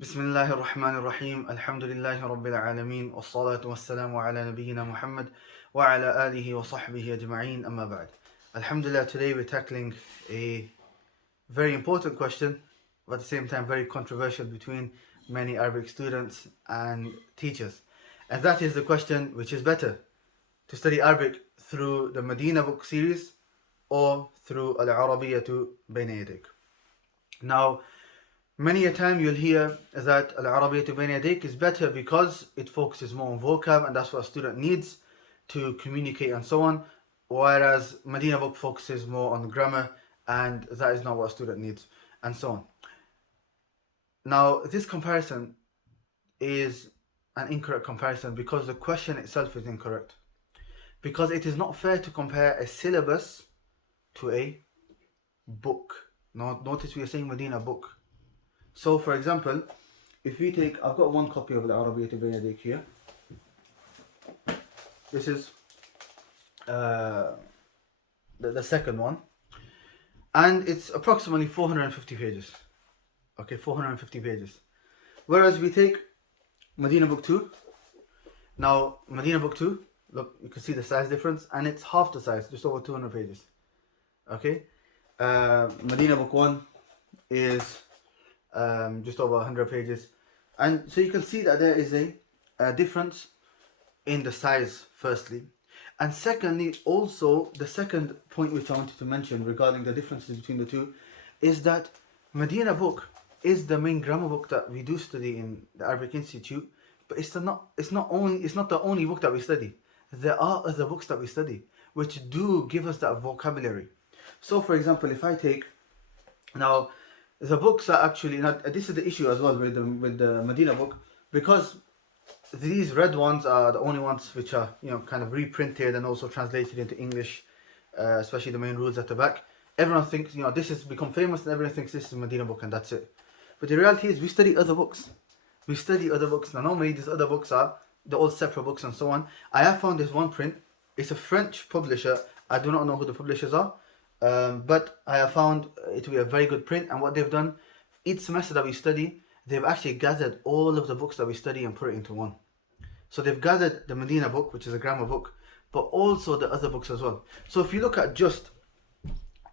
بسم الله الرحمن الرحيم الحمد لله رب العالمين والصلاة والسلام على نبينا Muhammad وعلى آله وصحبه أجمعين أما بعد. Alhamdulillah, today we're tackling a very important question, but at the same time very controversial between many Arabic students and teachers. And that is the question, which is better, to study Arabic through the Madinah Book series or through Al-Arabiyatu Bayna Yadayk. Now, many a time you'll hear that Al-Arabiyatu Bayna Yadayk is better because it focuses more on vocab and that's what a student needs to communicate and so on, whereas Madinah Book focuses more on grammar and that is not what a student needs and so on. Now, this comparison is an incorrect comparison because the question itself is incorrect. Because it is not fair to compare a syllabus to a book. Notice we are saying Madinah Book. So, for example, if we take, I've got one copy of Al-Arabiyatu Bayna Yadayk here. This is the second one. And it's approximately 450 pages. Okay, 450 pages. Whereas we take Madinah Book 2. Now, Madinah Book 2, look, you can see the size difference. And it's half the size, just over 200 pages. Okay. Madinah Book 1 is just over 100 pages, and so you can see that there is a difference in the size, firstly, and secondly, also the second point which I wanted to mention regarding the differences between the two is that Madinah Book is the main grammar book that we do study in the Arabic Institute, but it's not the only book that we study. There are other books that we study which do give us that vocabulary. So, for example, if I take now, the books are actually not. This is the issue as well with the Madinah Book, because these red ones are the only ones which are kind of reprinted and also translated into English, especially the main rules at the back. Everyone thinks this has become famous and everyone thinks this is Madinah Book and that's it. But the reality is we study other books. We study other books. Now normally these other books are the all separate books and so on. I have found this one print. It's a French publisher. I do not know who the publishers are. But I have found it to be a very good print, and what they've done, each semester that we study, they've actually gathered all of the books that we study and put it into one. So they've gathered the Madinah Book, which is a grammar book, but also the other books as well. So if you look at just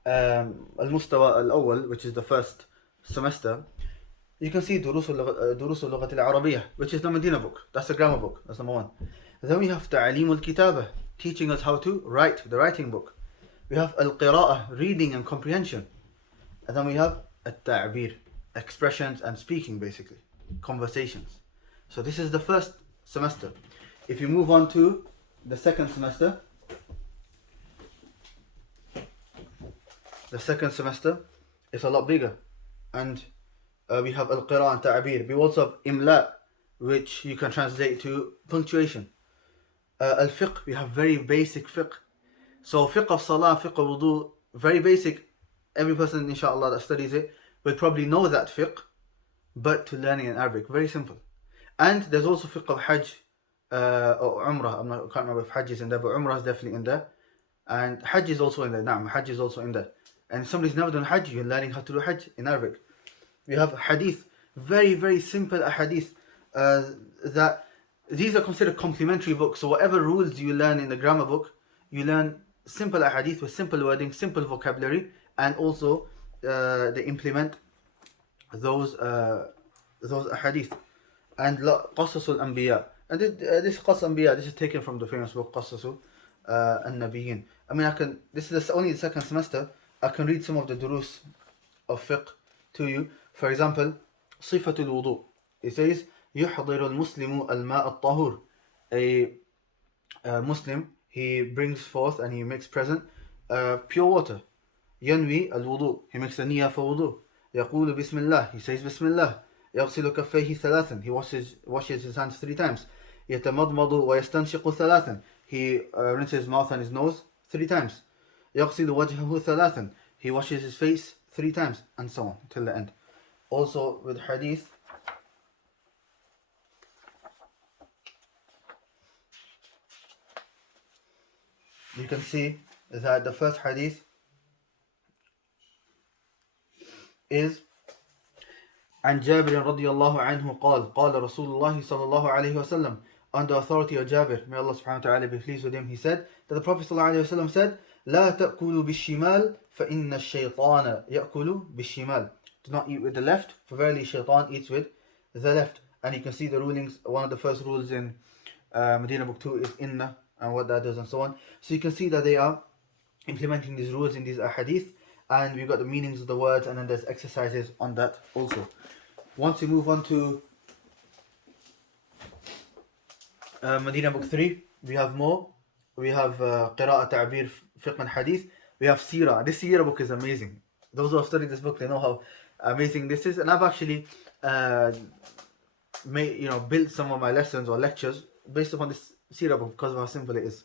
Al-Mustawa Al-Awwal, which is the first semester, you can see Durus al-Lughat al-Arabiyyah, which is the Madinah Book. That's the grammar book. That's number one. Then we have Ta'aleem al-Kitabah, teaching us how to write, the writing book. We have Al-Qira'ah, reading and comprehension. And then we have Al-Ta'bir, expressions and speaking, basically, conversations. So this is the first semester. If you move on to the second semester, is a lot bigger. And we have Al-Qira'ah and Ta'bir. We also have Imla, which you can translate to punctuation. Al-Fiqh, we have very basic fiqh. So fiqh of salah, fiqh of wudu, very basic. Every person, inshallah, that studies it will probably know that fiqh, but to learn it in Arabic, very simple. And there's also fiqh of hajj or umrah. I can't remember if hajj is in there, but umrah is definitely in there. And hajj is also in there. Hajj is also in there. And if somebody's never done hajj, you're learning how to do hajj in Arabic. We have hadith, very, very simple hadith. That these are considered complementary books. So whatever rules you learn in the grammar book, you learn simple ahadith with simple wording, simple vocabulary, and also they implement those ahadith. And Qasasul Anbiya. And this Qasas Anbiya, this is taken from the famous book Qasasul An-Nabiyyin. I mean, this is only the second semester. I can read some of the durus of fiqh to you. For example, Sifatul Wudu. It says, يحضر المسلم الماء الطهور. A Muslim, he brings forth and he makes present pure water. ينوي الوضوء, he makes a niyyah for wudu. يقول بسم الله, he says بسم الله. يغسل كفيه ثلاثا, he washes his hands 3 times. يتمضمض ويستنشق ثلاثا, he rinses his mouth and his nose 3 times. يغسل وجهه ثلاثا, he washes his face 3 times, and so on till the end. Also with hadith, you can see that the first hadith is عن جابر رضي الله عنه قال قال رسول الله صلى الله عليه وسلم, on the authority of Jabir, may Allah subhanahu wa ta'ala be pleased with him, he said that the Prophet صلى الله عليه وسلم said, لا تأكلوا بالشمال فإن الشيطان يأكل بالشمال. Do not eat with the left, for verily shaitan eats with the left. And you can see the rulings. One of the first rules in Madinah Book 2 is inna, and what that does and so on. So you can see that they are implementing these rules in these ahadith, and we've got the meanings of the words, and then there's exercises on that also. Once we move on to Madinah Book 3, we have more. We have Qira'at, Ta'bir, Fiqh and Hadith. We have Seerah. This Seerah book is amazing. Those who have studied this book, they know how amazing this is. And I've actually built some of my lessons or lectures based upon this Seerah book because of how simple it is.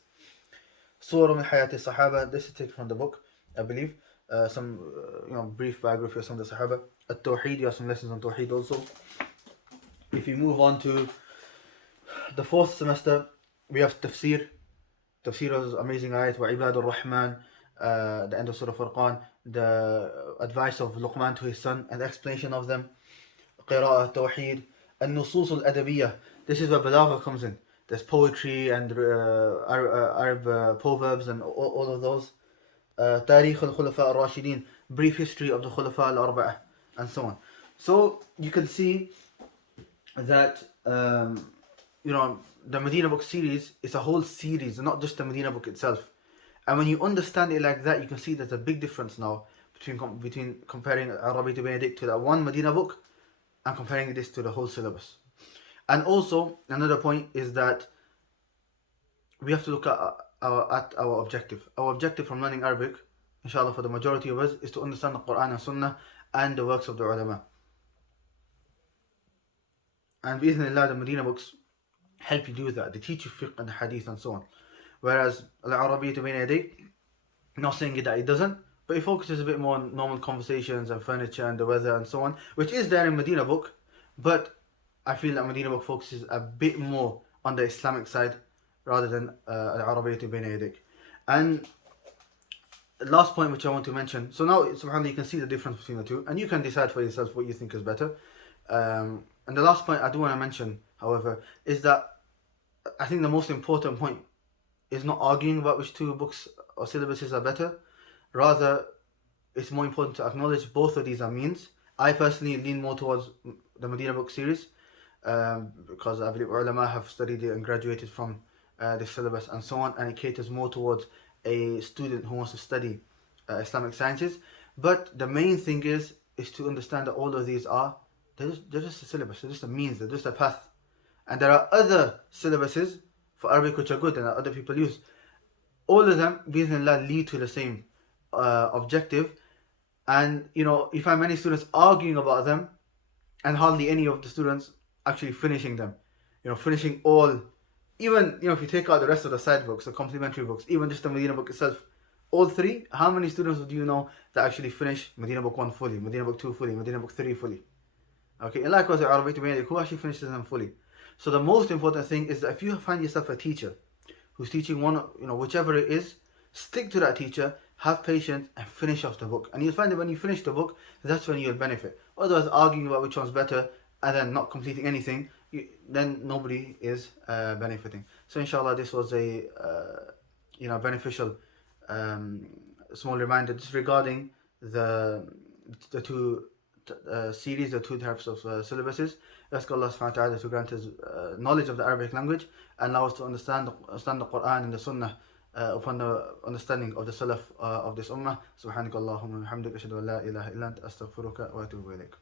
Surah min Hayati Sahaba. This is taken from the book, I believe. Some brief biography of some of the Sahaba. At-Tawheed, you have some lessons on Tawheed also. If you move on to the fourth semester, we have Tafsir. Tafsir is amazing ayat, wa Ibadur Rahman, the end of Surah Furqan, the advice of Luqman to his son, and the explanation of them. Qira'ah, Tawheed, and Nusus al-Adabiyah. This is where Balagha comes in. There's poetry and Arab proverbs and all of those. Tarikh al-Khulafa al-Rashidin, brief history of the Khulafa al-Arba'ah, and so on. So you can see that the Madinah Book series is a whole series, not just the Madinah Book itself. And when you understand it like that, you can see there's a big difference now between comparing Al-Arabiyatu Bayna Yadayk to that one Madinah Book and comparing this to the whole syllabus. And also, another point is that we have to look at our objective. Our objective from learning Arabic, inshallah, for the majority of us, is to understand the Quran and Sunnah and the works of the ulama. And bi'ithnillah, the Madinah books help you do that. They teach you fiqh and hadith and so on. Whereas Al-Arabiyatu Bayna Yadayk, not saying that it doesn't, but it focuses a bit more on normal conversations and furniture and the weather and so on, which is there in Madinah Book, but I feel that Madinah Book focuses a bit more on the Islamic side rather than Al-Arabiyatu Bayna Yadayk. And the last point which I want to mention, so now subhanAllah you can see the difference between the two, and you can decide for yourself what you think is better. And the last point I do want to mention, however, is that I think the most important point is not arguing about which two books or syllabuses are better. Rather, it's more important to acknowledge both of these are means. I personally lean more towards the Madinah Book series because I believe ulama have studied it and graduated from the syllabus and so on, and it caters more towards a student who wants to study Islamic sciences. But the main thing is to understand that all of these they're just a syllabus, they're just a means, they're just a path. And there are other syllabuses for Arabic which are good and that other people use. All of them, bismillah, lead to the same objective. And you find many students arguing about them and hardly any of the students actually finishing them. Finishing all, even if you take out the rest of the side books, the complementary books, even just the Madinah Book itself, all three, how many students do you know that actually finish Madinah Book 1 fully, Madinah Book 2 fully, Madinah Book 3 fully? Okay, and likewise, Al-Arabiyatu Bayna Yadayk, who actually finishes them fully? So the most important thing is that if you find yourself a teacher who's teaching one, whichever it is, stick to that teacher, have patience, and finish off the book. And you'll find that when you finish the book, that's when you'll benefit. Otherwise, arguing about which one's better and then not completing anything, then nobody is benefiting. So inshallah, this was a beneficial small reminder just regarding the two series, the two types of syllabuses. Ask Allah subhanahu wa ta'ala to grant us knowledge of the Arabic language and allow us to understand the Quran and the Sunnah upon the understanding of the Salaf of this Ummah. Subhanakallahumma wa bihamdika ashhadu an la ilaha illa anta astaghfiruka wa atubu ilayk.